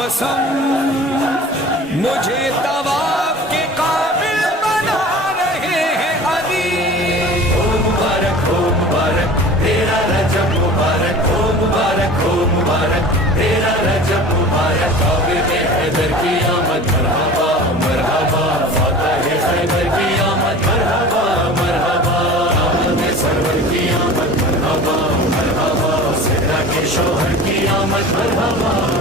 تبسم مجھے طواف کے قابل بنا رہے ہیں علی۔ ہو مبارک تیرا رجب مبارک، ہو مبارک تیرا رجب مبارک۔ عابد حیدر کی آمد مرحبا مرحبا، فاتح خیبر کی آمد مرحبا مرحبا، آمد سرور کی آمد مرحبا مرحبا، صحرا کے شوہر کی آمد مرحبا۔